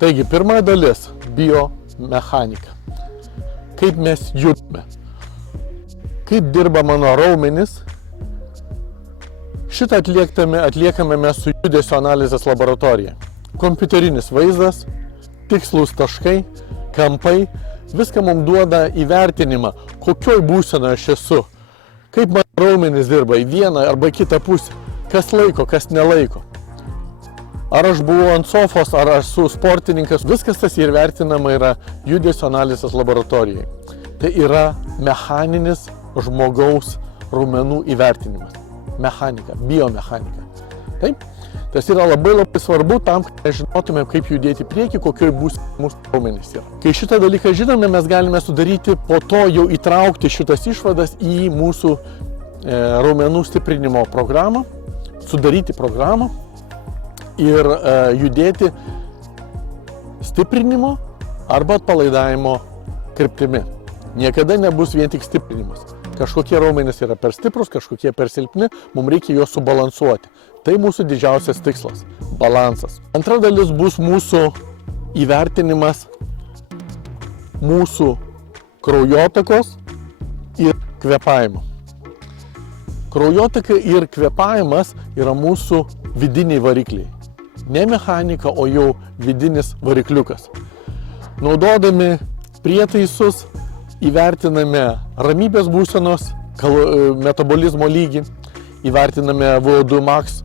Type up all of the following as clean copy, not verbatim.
Taigi, pirma dalis – biomechanika. Kaip mes judame. Kaip dirba mano raumenys. Šitą atliekame mes su judesio analizės laboratorija. Kompiuterinis vaizdas, tikslus taškai, kampai, viską mums duoda įvertinimą, kokioj būsenoje aš esu. Kaip mano raumenys dirba į vieną arba kitą pusę, kas laiko, kas nelaiko. Ar aš buvau ant sofos, ar aš esu sportininkas, viskas tas įvertinama yra judesio analizės laboratorijai. Tai yra mechaninis žmogaus raumenų įvertinimas. Mechanika, biomechanika. Taip? Tas yra labai svarbu tam, kad mes žinotume, kaip judėti prieki, kokioj būsenoje mūsų raumenys yra. Kai šitą dalyką žinome, mes galime sudaryti, po to jau įtraukti šitas išvadas į mūsų raumenų stiprinimo programą, sudaryti programą ir judėti stiprinimo arba atpalaidavimo kryptimi. Niekada nebus vien tik stiprinimas. Kažkokie raumenys yra per stiprus, kažkokie per silpni, mums reikia juos subalansuoti. Tai mūsų didžiausias tikslas – balansas. Antra dalis bus mūsų įvertinimas mūsų kraujotakos ir kvėpavimo. Kraujotaka ir kvėpavimas yra mūsų vidiniai varikliai. Ne mechanika, o jau vidinis varikliukas. Naudodami prietaisus įvertiname ramybės būsenos, metabolizmo lygį, įvertiname VO2 max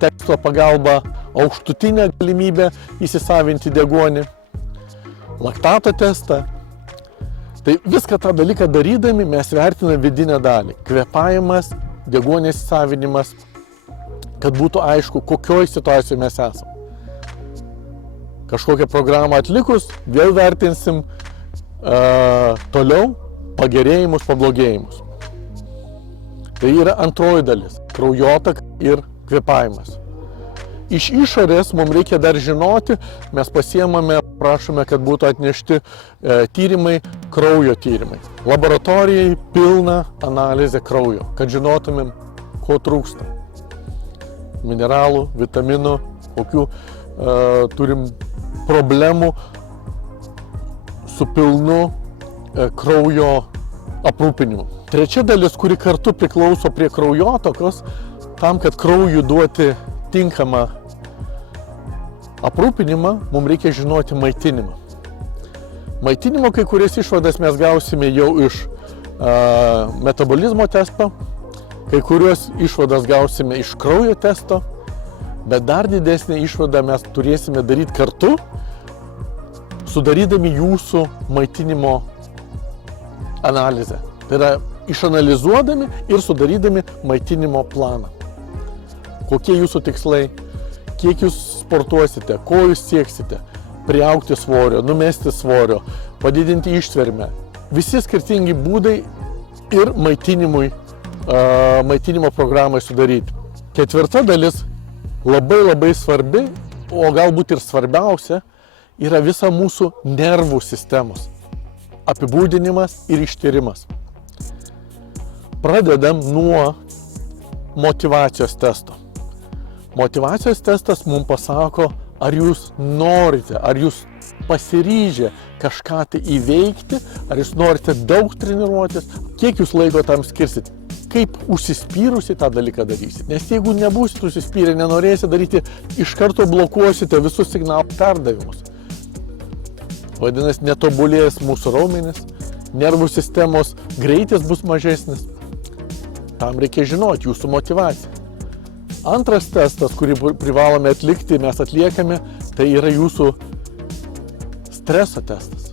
teksto pagalba, aukštutinę galimybę įsisavinti deguonį, laktato testą. Tai viską tą dalyką darydami mes vertiname vidinę dalį. Kvėpavimas, deguonės įsisavinimas, kad būtų aišku, kokioj situacijoje mes esame. Kažkokią programą atlikus, vėl vertinsim toliau pagerėjimus, pablogėjimus. Tai yra antroji dalis – kraujotaka ir kvėpavimas. Iš išorės mums reikia dar žinoti, mes pasiemame, prašome, kad būtų atnešti tyrimai, kraujo tyrimai. Laboratorijai pilna analizė kraujo, kad žinotumėm, ko trūksta. Mineralų, vitaminų, kokių turim problemų su pilnu kraujo aprūpinimu. Trečia dalis, kuri kartu priklauso prie kraujotakos, tam, kad kraujui duoti tinkamą aprūpinimą, mums reikia žinoti maitinimą. Maitinimo kai kurias išvadas mes gausime jau iš metabolizmo testo, kai kurios išvadas gausime iš kraujo testo, bet dar didesnį išvadą mes turėsime daryti kartu, sudarydami jūsų maitinimo analizę. Tai yra išanalizuodami ir sudarydami maitinimo planą. Kokie jūsų tikslai, kiek jūs sportuosite, ko jūs sieksite, priaugti svorio, numesti svorio, padidinti ištvermę. Visi skirtingi būdai ir maitinimo programai sudaryti. Ketvirta dalis, labai svarbi, o galbūt ir svarbiausia, yra visa mūsų nervų sistemos apibūdinimas ir ištyrimas. Pradedam nuo motyvacijos testo. Motyvacijos testas mums pasako, ar jūs norite, ar jūs pasiryžę kažką tai įveikti, ar jūs norite daug treniruotis, kiek jūs laiko tam skirsit, kaip užsispyrusi tą dalyką darysit. Nes jeigu nebūsit užsispyrę, nenorėsit daryti, iš karto blokuosite visus signalų perdavimus. Vadinasi, netobulės mūsų raumenys, nervų sistemos greitis bus mažesnis. Tam reikia žinoti jūsų motyvaciją. Antras testas, kurį privalome atlikti, mes atliekame, tai yra jūsų streso testas.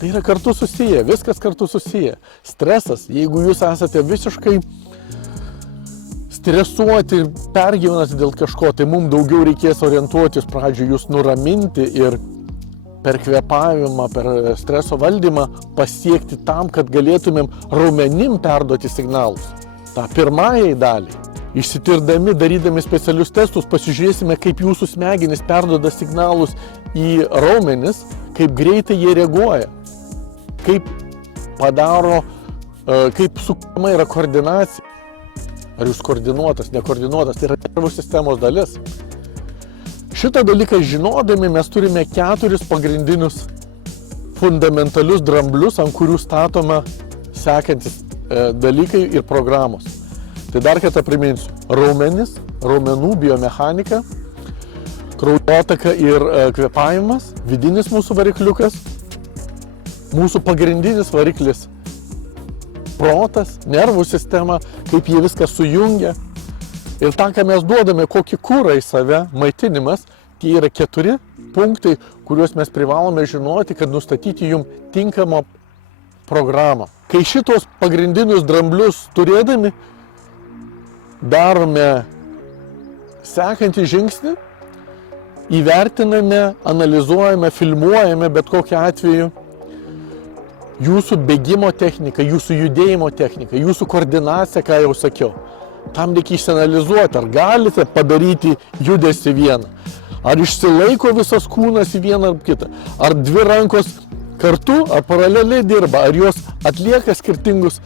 Tai yra kartu susiję, viskas kartu susiję. Stresas, jeigu jūs esate visiškai stresuoti, pergyvenate dėl kažko, tai mums daugiau reikės orientuotis pradžioj jūs nuraminti ir per kvėpavimą, per streso valdymą pasiekti tam, kad galėtumėm raumenim perduoti signalus. Ta pirmajai daliai. Išsitirdami, darydami specialius testus, pasižiūrėsime, kaip jūsų smegenys perduoda signalus į raumenis, kaip greitai jie reaguoja, kaip padaro, kaip sukuriama yra koordinacija. Ar jūs koordinuotas, nekoordinuotas, tai yra nervų sistemos dalis. Šitą dalyką žinodami mes turime 4 pagrindinius fundamentalius dramblius, ant kurių statoma sekantis dalykai ir programos. Tai dar kartą priminsiu. Raumenis, raumenų biomechanika, kraujotaka ir kvėpavimas, vidinis mūsų varikliukas, mūsų pagrindinis variklis protas, nervų sistema, kaip jie viską sujungia. Ir tą, ką mes duodame, kokį kūrą į save, maitinimas, tie yra 4 punktai, kuriuos mes privalome žinoti, kad nustatyti jums tinkamą programą. Kai šitos pagrindinius dramblius turėdami, darome sekantį žingsnį, įvertiname, analizuojame, filmuojame bet kokiu atveju jūsų bėgimo techniką, jūsų judėjimo techniką, jūsų koordinaciją, ką jau sakiau. Tam reikia išsianalizuoti, ar galite padaryti judesį vieną, ar išsilaiko visas kūnas į vieną ar kitą, ar 2 rankos kartu, ar paraleliai dirba, ar jos atlieka skirtingus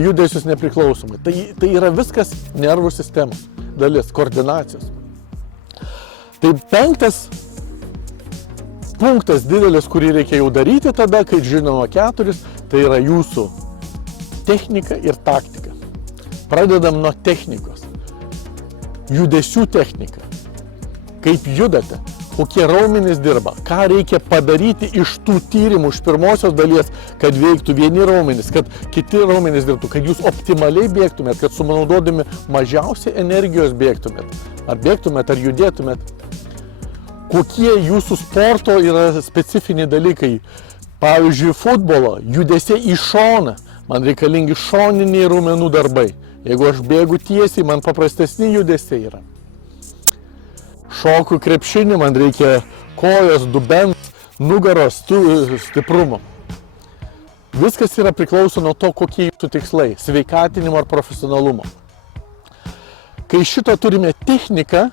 judesius nepriklausomai. Tai yra viskas nervų sistemos dalis, koordinacijos. Tai 5 punktas didelis, kurį reikia jau daryti tada, kai žinoma 4, tai yra jūsų technika ir taktika. Pradedam nuo technikos. Judesių technika. Kaip judate, kokie raumenys dirba, ką reikia padaryti iš tų tyrimų, iš pirmosios dalies, kad veiktų vieni raumenys, kad kiti raumenys dirbtų, kad jūs optimaliai bėgtumėt, kad sunaudodami mažiausiai energijos bėgtumėt. Ar bėgtumėt, ar judėtumėt. Kokie jūsų sporto yra specifiniai dalykai. Pavyzdžiui, futbolo, judesiai į šoną. Man reikalingi šoniniai raumenų darbai. Jeigu aš bėgu tiesiai, man paprastesni judesiai yra. Šoku krepšinį, man reikia kojos, dubens, nugaros stiprumo. Viskas yra priklauso nuo to, kokie jūsų tikslai - sveikatinimo ar profesionalumo. Kai šito turime techniką,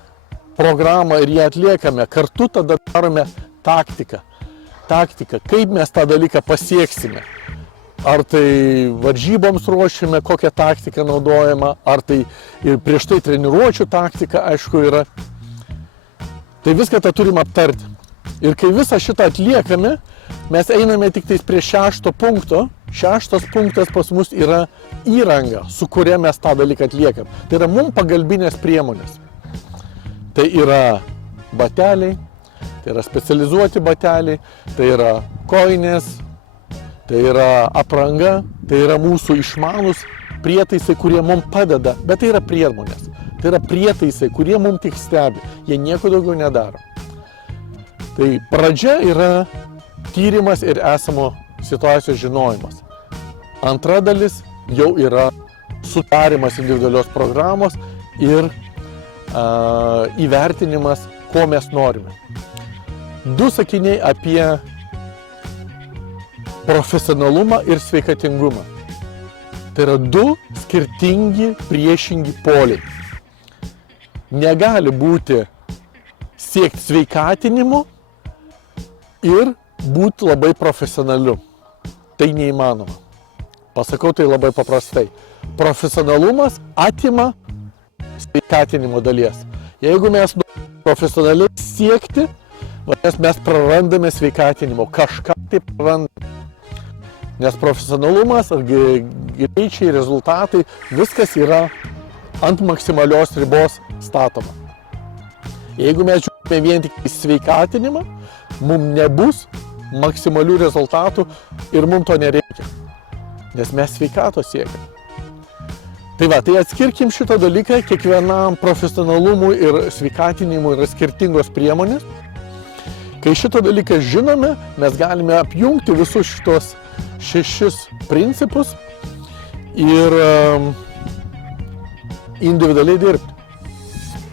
programą ir ją atliekame, kartu tada darome taktiką. Taktika, kaip mes tą dalyką pasieksime. Ar tai varžyboms ruošime, kokią taktiką naudojama, ar tai ir prieš tai treniruočių taktika, aišku, yra. Tai viską tą turim aptarti. Ir kai visą šitą atliekame, mes einame tik tais prie 6 punkto. 6 punktas pas mus yra įranga, su kuria mes tą dalyką atliekam. Tai yra mums pagalbinės priemonės. Tai yra bateliai, tai yra specializuoti bateliai, tai yra kojinės, tai yra apranga, tai yra mūsų išmanus prietaisai, kurie mums padeda, bet tai yra priemonės. Tai yra prietaisai, kurie mums tik stebi, jie nieko daugiau nedaro. Tai pradžia yra tyrimas ir esamo situacijos žinojimas. Antra dalis jau yra sudarimas individualios programos ir įvertinimas, ko mes norime. 2 sakiniai apie profesionalumą ir sveikatingumą. Tai yra 2 skirtingi priešingi poliai. Negali būti siekti sveikatinimo ir būti labai profesionaliu. Tai neįmanoma. Pasakau tai labai paprastai. Profesionalumas atima sveikatinimo dalies. Jeigu mes profesionaliai siekti, mes prarandame sveikatinimo, kažką tai prarandame. Nes profesionalumas, greičiai, rezultatai, viskas yra ant maksimalios ribos statoma. Jeigu mes žiūrime vien tik į sveikatinimą, mums nebus maksimalių rezultatų ir mums to nereikia. Nes mes sveikatos siekiam. Tai va, tai atskirkim šitą dalyką, kiekvienam profesionalumui ir sveikatinimui yra skirtingos priemonės. Kai šitą dalyką žinome, mes galime apjungti visus šitos 6 principus ir individualiai dirbti.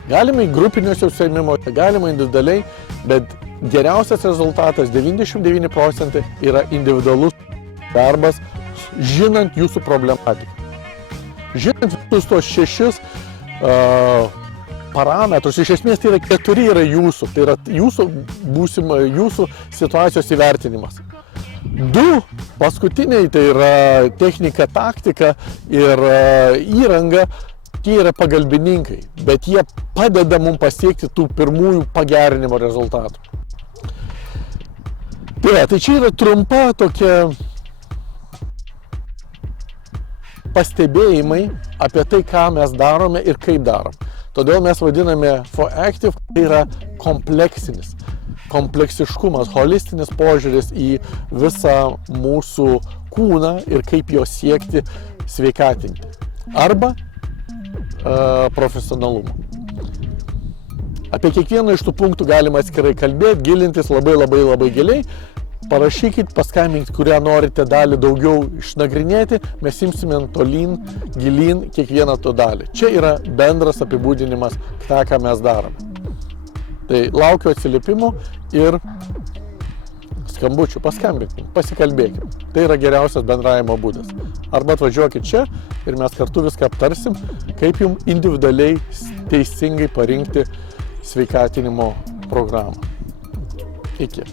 Galima į grupiniuose užsiėmimuose, galima individualiai, bet geriausias rezultatas 99% yra individualus darbas, žinant jūsų problematiką. Žinant visus tos 6 parametrus, iš esmės tai yra 4 yra jūsų, tai yra jūsų situacijos įvertinimas. 2 paskutiniai tai yra technika, taktika ir įranga, Jie yra pagalbininkai, bet jie padeda mums pasiekti tų pirmųjų pagerinimo rezultatų. Tai čia yra trumpa tokia pastebėjimai apie tai, ką mes darome ir kaip darom. Todėl mes vadiname FOActive, tai yra kompleksiškumas, holistinis požiūris į visą mūsų kūną ir kaip jo siekti sveikatinti. Arba profesionalumą. Apie kiekvieną iš tų punktų galima atskirai kalbėti, gilintis labai giliai. Parašykit, paskambinkit, kurią norite dalį daugiau išnagrinėti, mes imsime tolyn, gilyn kiekvieną to dalį. Čia yra bendras apibūdinimas, ką mes darome. Tai laukiu atsiliepimų ir skambučių, paskambinkit, pasikalbėkim. Tai yra geriausias bendravimo būdas. Arba atvažiuokit čia ir mes kartu viską aptarsim, kaip jums individualiai teisingai parinkti sveikatinimo programą. Iki.